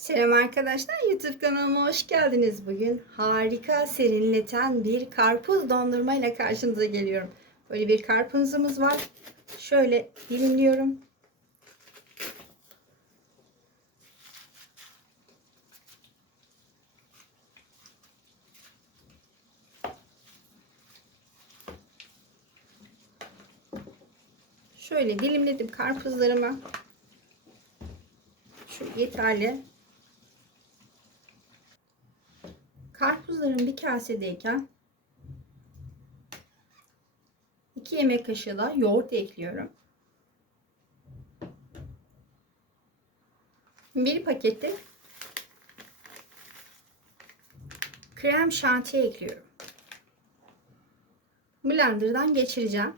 Selam arkadaşlar YouTube kanalıma hoş geldiniz. Bugün harika serinleten bir karpuz dondurma ile karşınıza geliyorum. Böyle bir karpuzumuz var. Şöyle dilimliyorum. Şöyle dilimledim karpuzlarımı. Şu yeterli. Karpuzlarım bir kasedeyken 2 yemek kaşığı da yoğurt ekliyorum. Bir pakette krem şantiye ekliyorum. Blender'dan geçireceğim.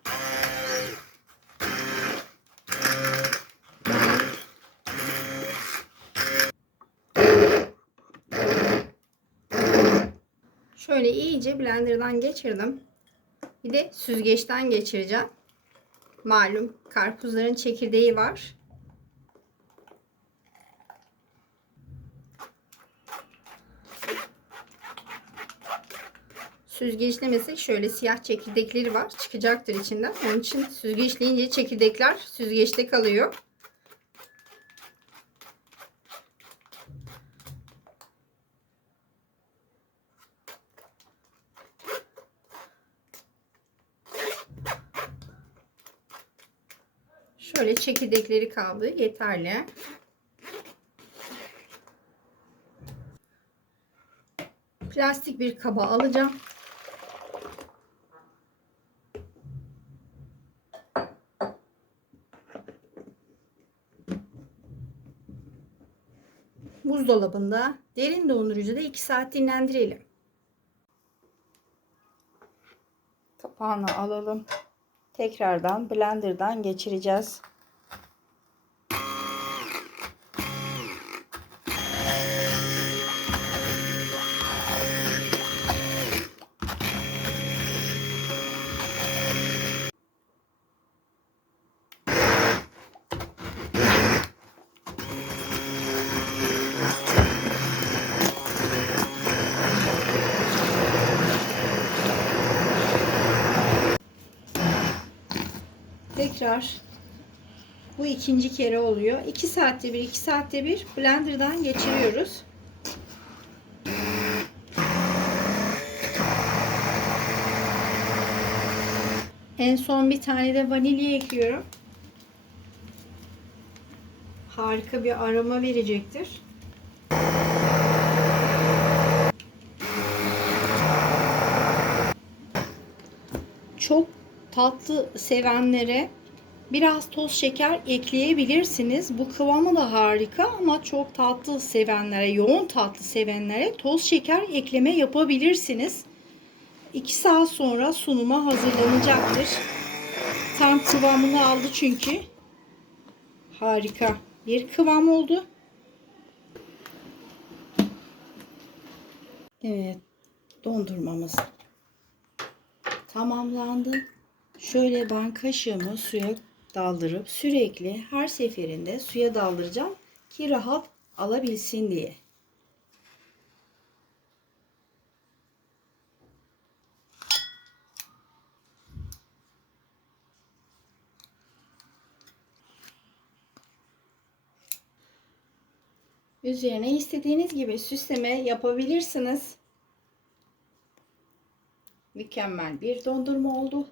Şöyle iyice blenderdan geçirdim. Bir de süzgeçten geçireceğim. Malum karpuzların çekirdeği var. Süzgeçlemesek şöyle siyah çekirdekleri var. Çıkacaktır içinden. Onun için süzgeçleyince çekirdekler süzgeçte kalıyor. Şöyle çekirdekleri kaldı. Yeterli. Plastik bir kaba alacağım. Buzdolabında derin dondurucuda 2 saat dinlendirelim. Kapağını alalım. Tekrardan blenderdan geçireceğiz. Tekrar bu ikinci kere oluyor. 2 saatte bir 2 saatte bir blenderdan geçiriyoruz. En son bir tane de vanilya ekliyorum. Harika bir aroma verecektir. Çok tatlı sevenlere biraz toz şeker ekleyebilirsiniz. Bu kıvamı da harika ama çok tatlı sevenlere, yoğun tatlı sevenlere toz şeker ekleme yapabilirsiniz. 2 saat sonra sunuma hazırlanacaktır. Tam kıvamını aldı çünkü. Harika bir kıvam oldu. Evet, dondurmamız tamamlandı. Şöyle ben kaşığımı suya daldırıp sürekli her seferinde suya daldıracağım ki rahat alabilsin diye. Üzerine istediğiniz gibi süsleme yapabilirsiniz. Mükemmel bir dondurma oldu.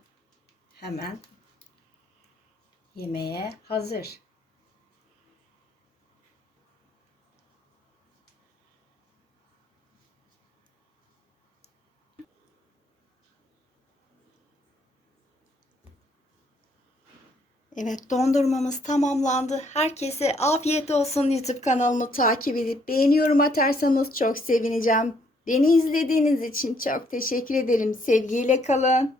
Hemen yemeğe hazır. Evet dondurmamız tamamlandı. Herkese afiyet olsun YouTube kanalımı takip edip beğeni yorum atarsanız çok sevineceğim. Beni izlediğiniz için çok teşekkür ederim. Sevgiyle kalın.